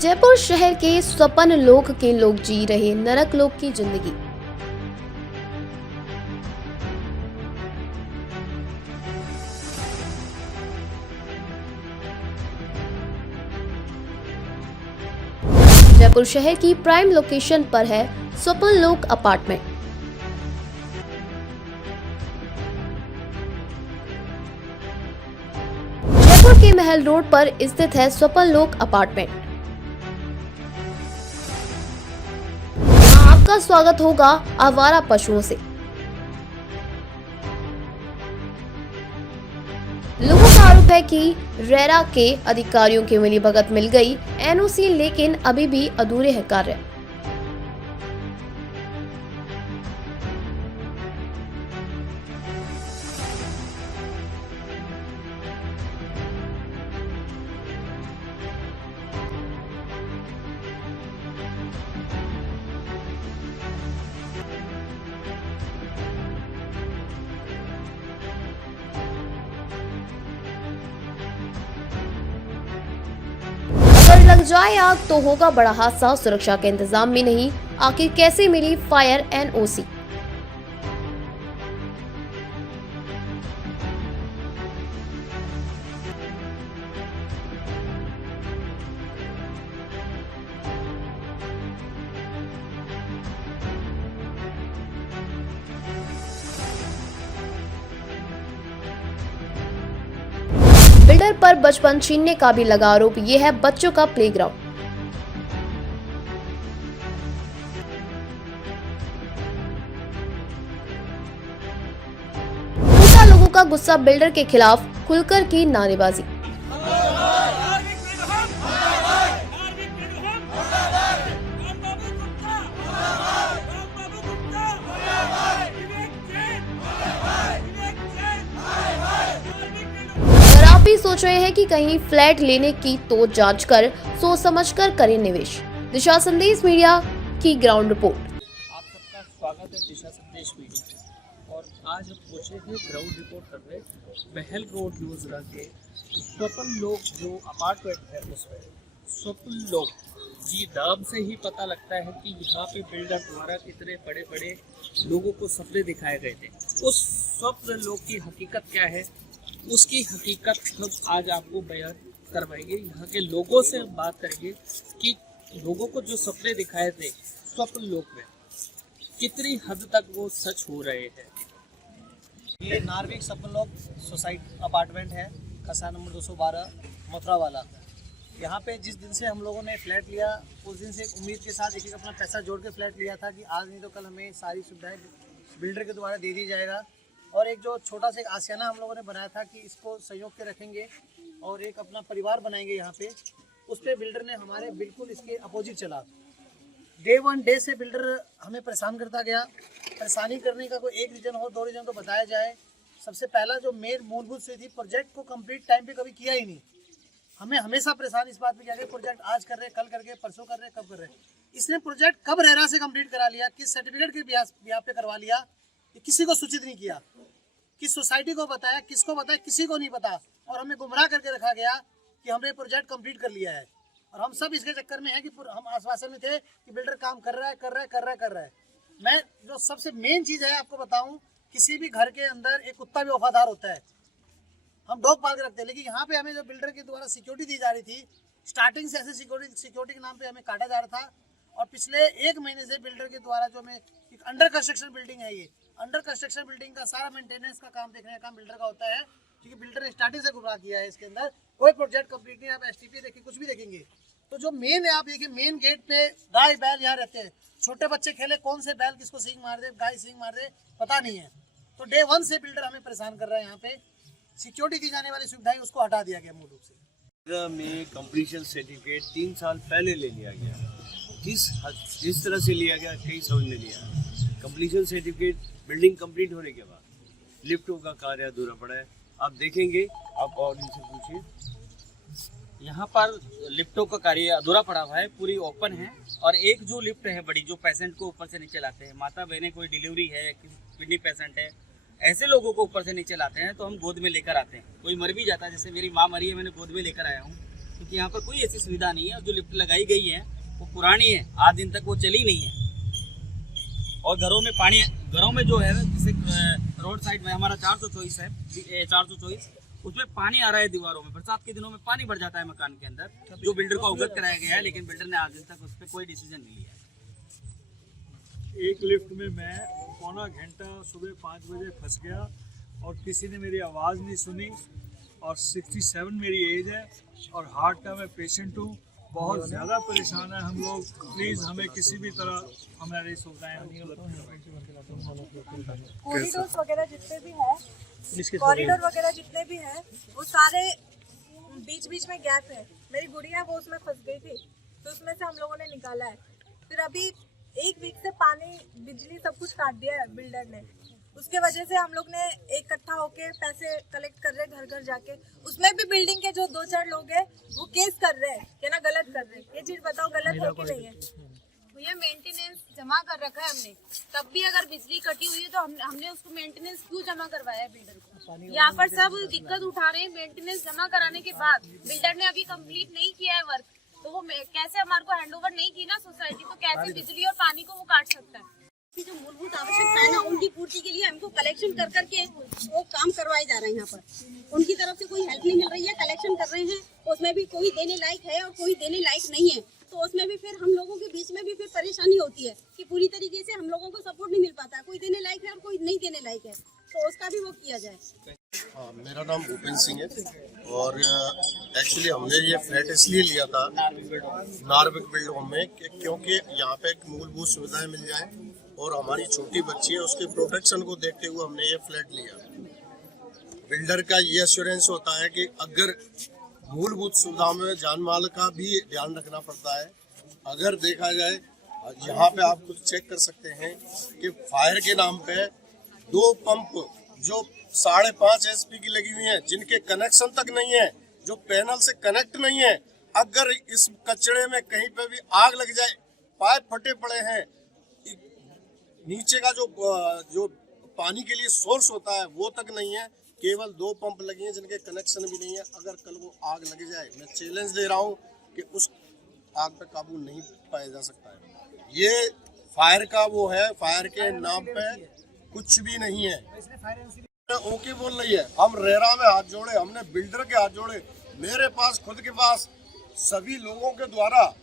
जयपुर शहर के स्वप्न लोक के लोग जी रहे नरक लोक की जिंदगी। जयपुर शहर की प्राइम लोकेशन पर है स्वप्न लोक अपार्टमेंट। जयपुर के महल रोड पर स्थित है स्वप्न लोक अपार्टमेंट। आपका स्वागत होगा आवारा पशुओं से। लोगों का आरोप है कि रेरा के अधिकारियों की मिलीभगत मिल गई एनओसी, लेकिन अभी भी अधूरे हैं कार्य। अगर लग जाए आग तो होगा बड़ा हादसा। सुरक्षा के इंतजाम भी नहीं, आखिर कैसे मिली फायर एनओसी? बिल्डर पर बचपन छीनने का भी लगा आरोप। ये है बच्चों का प्लेग्राउंड। लोगों का गुस्सा, बिल्डर के खिलाफ खुलकर की नारेबाजी। अगर आप भी सोच रहे हैं कि कहीं फ्लैट लेने की, तो जांच कर सोच समझ कर करें निवेश। दिशा संदेश मीडिया की ग्राउंड रिपोर्ट। आप सबका स्वागत है दिशा संदेश मीडिया में। और आज हम पहुंचे हैं ग्राउंड रिपोर्ट करने महल रोड न्यूज़रा के स्वप्न लोक जो अपार्टमेंट है उसमें। स्वप्न लोक जी नाम से ही पता लगता है कि यहाँ पे बिल्डर द्वारा कितने बड़े बड़े लोगों को सपने दिखाए गए थे। उस स्वप्न लोक की हकीकत क्या है, उसकी हकीकत हम आज आपको बयान करवाएंगे। यहाँ के लोगों से हम बात करेंगे कि लोगों को जो सपने दिखाए थे स्वप्न लोक में, कितनी हद तक वो सच हो रहे हैं। ये नार्विक स्वप्न लोक सोसाइटी अपार्टमेंट है, खसा नंबर 212 मथुरा वाला। यहाँ पे जिस दिन से हम लोगों ने फ्लैट लिया, उस दिन से एक उम्मीद के साथ एक अपना पैसा जोड़ के फ्लैट लिया था कि आज नहीं तो कल हमें सारी सुविधाएं बिल्डर के द्वारा दे दी जाएगा। और एक जो छोटा सा एक आशियाना हम लोगों ने बनाया था कि इसको संयोग के रखेंगे और एक अपना परिवार बनाएंगे यहाँ पे, उस पर बिल्डर ने हमारे बिल्कुल इसके अपोजिट चला। डे वन डे से बिल्डर हमें परेशान करता गया। परेशानी करने का कोई एक रीज़न हो, दो रीज़न तो बताया जाए। सबसे पहला जो मेन मूलभूत से थी, प्रोजेक्ट को कंप्लीट टाइम पे कभी किया ही नहीं। हमें हमेशा परेशान इस बात पे किया गया प्रोजेक्ट आज कर रहे, कल करके, परसों कर रहे, कब कर रहे। इसने प्रोजेक्ट कब रेरा से कंप्लीट करा लिया, किस सर्टिफिकेट के बिहाफ पे करवा लिया, ये किसी को सूचित नहीं किया। किस सोसाइटी को बताया, किसको बताया, किसी को नहीं पता। और हमें गुमराह करके रखा गया कि हमने प्रोजेक्ट कंप्लीट कर लिया है। और हम सब इसके चक्कर में हैं कि हम आश्वासन में थे कि बिल्डर काम कर रहा है, कर रहा है, कर रहा है, कर रहा है। मैं जो सबसे मेन चीज़ है आपको बताऊं, किसी भी घर के अंदर एक कुत्ता भी वफादार होता है। हम डॉग पाल के रखते हैं, लेकिन यहाँ पे हमें जो बिल्डर के द्वारा सिक्योरिटी दी जा रही थी, स्टार्टिंग से ऐसे सिक्योरिटी के नाम पे हमें काटा जा रहा था। और पिछले एक महीने से बिल्डर के द्वारा जो हमें एक अंडर कंस्ट्रक्शन बिल्डिंग है, ये अंडर कंस्ट्रक्शन बिल्डिंग का सारा मेंटेनेंस का काम देखने का काम बिल्डर का होता है, क्योंकि बिल्डर ने स्टार्टिंग से गुमराह किया है। इसके अंदर कोई प्रोजेक्ट कंप्लीट नहीं। आप एसटीपी देखिए, कुछ भी देखेंगे तो जो मेन है, आप देखिए मेन गेट पे गाय बैल यहाँ रहते हैं। छोटे बच्चे खेले, कौन से बैल किसको सींग मार दे, गाय सींग मार दे, पता नहीं है। तो डे वन से बिल्डर हमें परेशान कर रहा है। यहाँ पे सिक्योरिटी दी जाने वाली सुविधाएं उसको हटा दिया गया मूल रूप से। में कंप्लीशन सर्टिफिकेट 3 साल पहले ले लिया गया। जिस तरह से लिया गया कहीं समझ में नहीं आया। कंप्लीशन सर्टिफिकेट बिल्डिंग कंप्लीट होने के बाद लिफ्टों का कार्य अधूरा पड़ा है। आप देखेंगे, आप और इनसे पूछिए। यहाँ पर लिफ्टों का कार्य अधूरा पड़ा हुआ है, पूरी ओपन है। और एक जो लिफ्ट है बड़ी, जो पेशेंट को ऊपर से नीचे लाते हैं, माता बहनें, कोई डिलीवरी है, किडनी पेशेंट है, ऐसे लोगों को ऊपर से नीचे लाते हैं तो हम गोद में लेकर आते हैं। कोई मर भी जाता है, जैसे मेरी माँ मरी है, मैंने गोद में लेकर आया हूँ। क्योंकि यहाँ पर कोई ऐसी सुविधा नहीं है। जो लिफ्ट लगाई गई है वो पुरानी है, आज दिन तक वो चली नहीं है। और घरों में जो है, जैसे रोड साइड में हमारा 424 है, 424, उसमें पानी आ रहा है दीवारों में। बरसात के दिनों में पानी भर जाता है मकान के अंदर, जो बिल्डर को अवगत कराया गया है, लेकिन बिल्डर ने आज दिन तक उस पर कोई डिसीजन नहीं लिया है। एक लिफ्ट में मैं पौना घंटा सुबह 5 बजे फंस गया और किसी ने मेरी आवाज़ नहीं सुनी। और 67 मेरी एज है और हार्ट का मैं पेशेंट हूँ। बहुत ज़्यादा परेशान है हम लोग। प्लीज़ हमें किसी भी तरह हमारी सुविधाएं उपलब्ध करवाएं। कॉरिडोर वगैरह जितने भी हैं, कॉरिडोर वगैरह जितने भी हैं, वो सारे बीच बीच में गैप है। मेरी गुड़िया वो उसमें फंस गई थी, तो उसमें से हम लोगों ने निकाला है। फिर अभी 1 वीक से पानी, बिजली सब कुछ काट दिया है बिल्डर ने। उसके वजह से हम लोग ने इकट्ठा होके पैसे कलेक्ट कर रहे हैं घर घर जाके। उसमें भी बिल्डिंग के जो 2-4 लोग हैं वो केस कर रहे हैं कि ना गलत कर रहे हैं। ये चीज बताओ गलत है कि नहीं है? भैया मेंटेनेंस जमा कर रखा है हमने, तब भी अगर बिजली कटी हुई है तो हमने उसको मेंटेनेंस क्यों जमा करवाया है बिल्डर को? यहाँ पर सब दिक्कत उठा रहे हैं। मेंटेनेंस जमा कराने के बाद बिल्डर ने अभी कंप्लीट नहीं किया है वर्क, तो वो कैसे हमारे को हैंडओवर नहीं की ना सोसाइटी, तो कैसे बिजली और पानी को वो काट सकता है? जो मूलभूत आवश्यकता है ना, उनकी पूर्ति के लिए हमको कलेक्शन कर करके वो काम करवाए जा रहे हैं। यहाँ पर उनकी तरफ से कोई हेल्प नहीं मिल रही है। कलेक्शन कर रहे हैं, उसमें भी कोई देने लायक है और कोई देने लायक नहीं है। तो उसमें भी फिर हम लोगों के बीच में भी फिर परेशानी होती है कि पूरी तरीके से हम लोगों को सपोर्ट नहीं मिल पाता। कोई देने लायक है और कोई नहीं देने लायक है, तो उसका भी वो किया जाए। हाँ, मेरा नाम भूपेंद्र सिंह है और एक्चुअली हमने ये फ्लैट इसलिए लिया था नार्विक बिल्ड होम में क्योंकि यहाँ पे एक मूलभूत सुविधाएं मिल जाए और हमारी छोटी बच्ची है उसके प्रोटेक्शन को देखते हुए हमने ये फ्लैट लिया। बिल्डर का ये एश्योरेंस होता है कि अगर मूलभूत सुविधाओं में जान माल का भी ध्यान रखना पड़ता है। अगर देखा जाए यहाँ पे आप कुछ चेक कर सकते हैं कि फायर के नाम पे 2 पंप जो 5.5 HP की लगी हुई हैं, जिनके कनेक्शन तक नहीं है, जो पैनल से कनेक्ट नहीं है। अगर इस कचरे में कहीं पे भी आग लग जाए, पाइप फटे पड़े हैं, नीचे का जो पानी के लिए सोर्स होता है वो तक नहीं है। केवल 2 पंप लगे हैं जिनके कनेक्शन भी नहीं है। अगर कल वो आग लग जाए, मैं चैलेंज दे रहा हूँ कि उस आग पे काबू नहीं पाया जा सकता है। ये फायर का वो है, फायर के नाम पे कुछ भी नहीं है। ओके बोल रही है, हम रेरा में हाथ जोड़े, हमने बिल्डर के हाथ जोड़े, मेरे पास खुद के पास सभी लोगों के द्वारा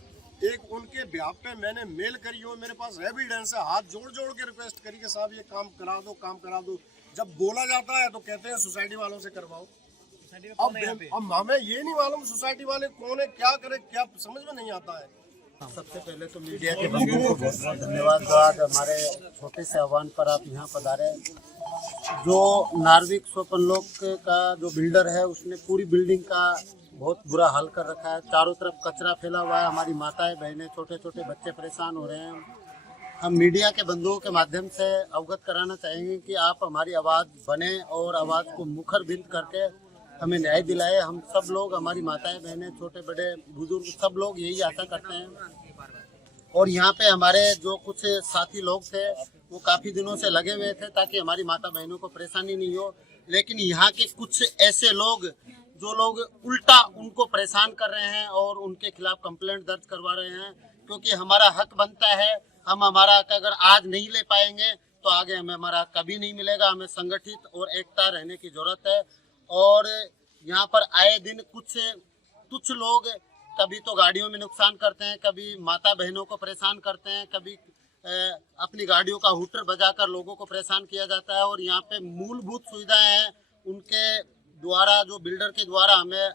एक उनके ब्याह पे मैंने मेल करी हो, मेरे पास एविडेंस है। हाथ जोड़ जोड़ के रिक्वेस्ट करी कि साहब ये काम करा दो, काम करा दो। जब बोला जाता है तो कहते हैं सोसाइटी वालों से करवाओ। अब हमें ये नहीं मालूम सोसाइटी वाले कौन है, क्या करे, क्या समझ में नहीं आता है। सबसे पहले तो मीडिया के बंधुओं को बहुत बहुत धन्यवाद। तो आज हमारे छोटे से आह्वान पर आप यहाँ पधारे। जो नार्विक स्वप्नलोक का जो बिल्डर है उसने पूरी बिल्डिंग का बहुत बुरा हाल कर रखा है। चारों तरफ कचरा फैला हुआ है। हमारी माताएं बहनें, छोटे छोटे बच्चे परेशान हो रहे हैं। हम मीडिया के बंधुओं के माध्यम से अवगत कराना चाहेंगे कि आप हमारी आवाज़ बने और आवाज़ को मुखर बिंद करके हमें न्याय दिलाए। हम सब लोग, हमारी माताएं बहनें, छोटे बड़े बुजुर्ग, सब लोग यही आशा करते हैं। और यहाँ पे हमारे जो कुछ साथी लोग थे वो काफ़ी दिनों से लगे हुए थे ताकि हमारी माता बहनों को परेशानी नहीं हो। लेकिन यहाँ के कुछ ऐसे लोग जो लोग उल्टा उनको परेशान कर रहे हैं और उनके खिलाफ कंप्लेंट दर्ज करवा रहे हैं, क्योंकि हमारा हक बनता है। हम हमारा हक अगर आज नहीं ले पाएंगे तो आगे हमें हमारा हक कभी नहीं मिलेगा। हमें संगठित और एकता रहने की जरूरत है। और यहाँ पर आए दिन कुछ लोग कभी तो गाड़ियों में नुकसान करते हैं, कभी माता बहनों को परेशान करते हैं, कभी अपनी गाड़ियों का हूटर बजाकर लोगों को परेशान किया जाता है। और यहाँ पे मूलभूत सुविधाएं हैं उनके द्वारा, जो बिल्डर के द्वारा हमें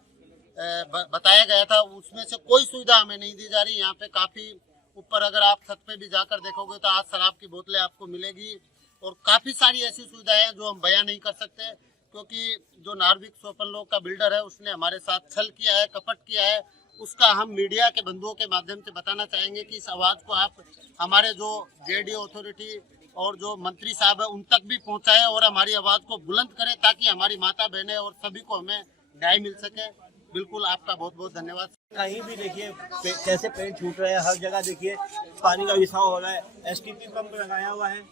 बताया गया था, उसमें से कोई सुविधा हमें नहीं दी जा रही। यहाँ पे काफ़ी ऊपर अगर आप छत पे भी जाकर देखोगे तो आज शराब की बोतलें आपको मिलेगी और काफ़ी सारी ऐसी सुविधाएं हैं जो हम बयां नहीं कर सकते, क्योंकि जो नार्विक स्वप्नलोक का बिल्डर है उसने हमारे साथ छल किया है, कपट किया है। उसका हम मीडिया के बंधुओं के माध्यम से बताना चाहेंगे कि इस आवाज़ को आप हमारे जो जेडीओ अथॉरिटी और जो मंत्री साहब है उन तक भी पहुंचाएं और हमारी आवाज़ को बुलंद करें ताकि हमारी माता बहनें और सभी को हमें न्याय मिल सके। बिल्कुल, आपका बहुत बहुत धन्यवाद। कहीं भी देखिए कैसे पेड़ छूट रहे हैं, हर जगह देखिए पानी का रिसाव हो रहा है। एसटीपी पंप लगाया हुआ है,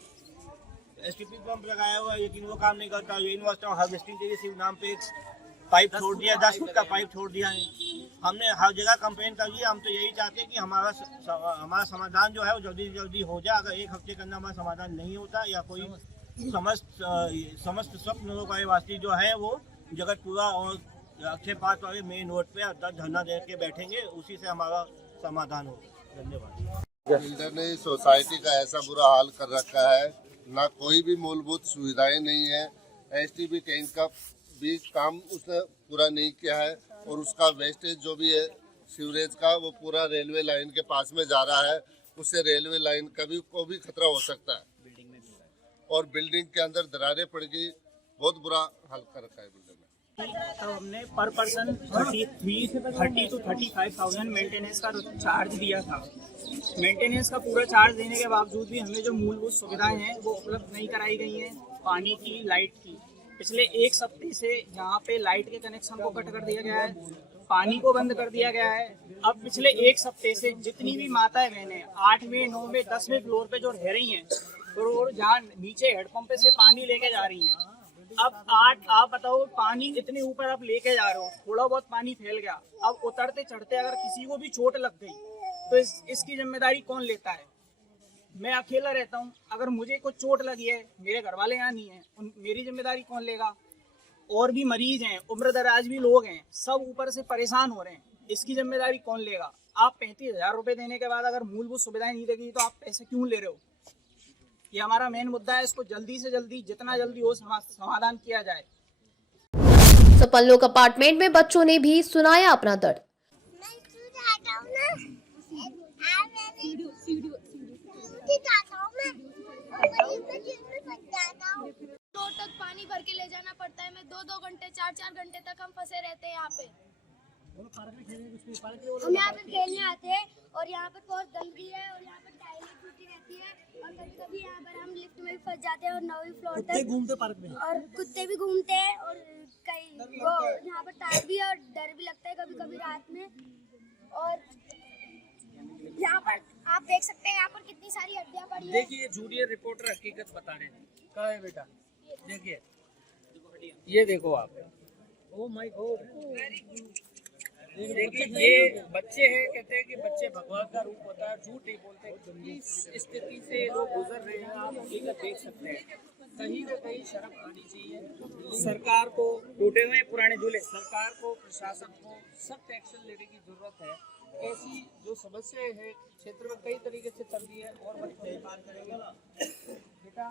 लेकिन वो काम नहीं करता। रेन वाटर हार्वेस्टिंग के नाम पे पाइप छोड़ दिया, 10 फुट का पाइप छोड़ दिया है। हमने हर जगह कंप्लेन कर दी। हम तो यही चाहते हैं कि हमारा समाधान जो है वो जल्दी से जल्दी हो जाए। अगर 1 हफ्ते के अंदर हमारा समाधान नहीं होता या कोई समस्त सब लोगों का वासी जो है वो जगतपुरा और अक्षय पात्र वाले मेन रोड पे धरना दे के बैठेंगे, उसी से हमारा समाधान होगा। धन्यवाद। बिल्डर ने सोसाइटी का ऐसा बुरा हाल कर रखा है, ना कोई भी मूलभूत सुविधाएं नहीं है। एसटीबी टैंक का भी काम उसने पूरा नहीं किया है और उसका वेस्टेज जो भी है सीवरेज का वो पूरा रेलवे लाइन के पास में जा रहा है। उससे रेलवे लाइन कभी को भी खतरा हो सकता है और बिल्डिंग के अंदर दरारें पड़ गई। बहुत बुरा हाल कर रखा है बिल्डर ने। तो हमने पर पर्सन 30 to 35,000 मेंटेनेंस का चार्ज दिया था। मेंटेनेंस का पूरा चार्ज देने के बावजूद भी हमें जो मूलभूत सुविधाएं हैं वो उपलब्ध नहीं कराई गई हैं। पानी की, लाइट की। पिछले 1 हफ्ते से यहाँ पे लाइट के कनेक्शन को कट कर दिया गया है, पानी को बंद कर दिया गया है। अब पिछले 1 हफ्ते से जितनी भी माताएं बहनें 8वें, 9वें, 10वें फ्लोर पे जो रह रही हैं, तो जहाँ नीचे हेडपम्प से पानी लेके जा रही हैं, अब आप बताओ, पानी इतने ऊपर आप लेके जा रहे हो, थोड़ा बहुत पानी फैल गया, अब उतरते चढ़ते अगर किसी को भी चोट लग गई तो इसकी जिम्मेदारी कौन लेता है? मैं अकेला रहता हूँ, अगर मुझे कुछ चोट लगी है, मेरे घर वाले यहाँ नहीं है, मेरी जिम्मेदारी कौन लेगा? और भी मरीज हैं, उम्र दराज भी लोग हैं, सब ऊपर से परेशान हो रहे हैं, इसकी जिम्मेदारी कौन लेगा? आप 35,000 रुपये देने के बाद अगर मूलभूत सुविधाएं नहीं देगी तो आप पैसे क्यों ले रहे हो? ये हमारा मेन मुद्दा है। इसको जल्दी से जल्दी, जितना जल्दी हो समाधान किया जाए। सपन लोक अपार्टमेंट में बच्चों ने भी सुनाया अपना दर्द। रोड तक पानी भर के ले जाना पड़ता है। मैं 2-2 घंटे, 4-4 घंटे तक हम फंसे रहते हैं यहाँ पे। हम यहाँ पे खेलने आते हैं और यहाँ पर बहुत गंदगी है और यहाँ पर टाइलें टूटी रहती है और कभी-कभी यहाँ पर हम लिफ्ट में भी फंस जाते हैं और 9वीं फ्लोर तक घूमते पार्क में, और कुत्ते भी घूमते हैं और कई वो यहाँ पर तार भी है और डर भी लगता है कभी-कभी रात में। और यहाँ पर आप देख सकते हैं यहाँ पर कितनी सारी हड्डियाँ पड़ी हैं। देखिए, जूनियर रिपोर्टर हकीकत बता रहे हैं। कहाँ है बेटा? देखिए, ये देखो आप। ओ माय गॉड, देखिए ये बच्चे हैं। कहते हैं कि बच्चे भगवान का रूप होता है, झूठ नहीं बोलते। इस स्थिति से लोग गुजर रहे हैं, आप हकीकत देख सकते हैं। कहीं न कहीं शर्म आनी चाहिए सरकार को। टूटे हुए पुराने झूले, सरकार को, प्रशासन को सख्त एक्शन लेने की जरूरत है। ऐसी जो समस्याएं हैं क्षेत्र में कई तरीके से चल रही है और बच्चे बात करेंगे ना। बेटा,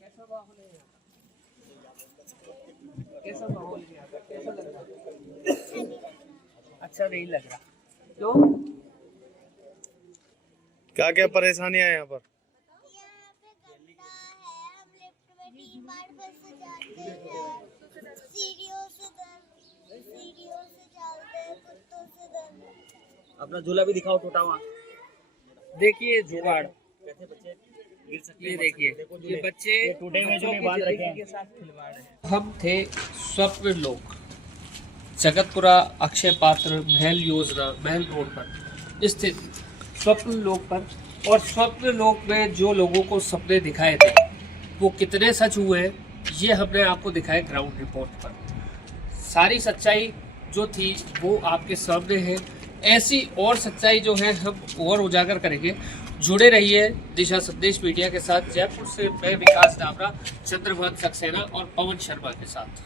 कैसा माहौल है यहाँ? कैसा माहौल है यहाँ का? कैसा लग रहा है? अच्छा नहीं लग रहा। तो क्या क्या परेशानियां हैं यहाँ पर? अपना झूला भी दिखाओ टूटा हुआ। देखिए जुगाड़, ये देखिए, ये बच्चे टूटे हुए जो बांध रखे हैं। के साथ खिलवाड़ है। हम थे स्वप्न लोक, जगतपुरा अक्षय पात्र महल योजना महल रोड पर स्थित स्वप्न लोक पर। और स्वप्न लोक में जो लोगों को सपने दिखाए थे वो कितने सच हुए ये हमने आपको दिखाया ग्राउंड रिपोर्ट पर। सारी सच्चाई जो थी वो आपके सामने है। ऐसी और सच्चाई जो है हम और उजागर करेंगे। जुड़े रहिए दिशा संदेश मीडिया के साथ। जयपुर से मैं विकास डाबरा, चंद्रभान सक्सेना और पवन शर्मा के साथ।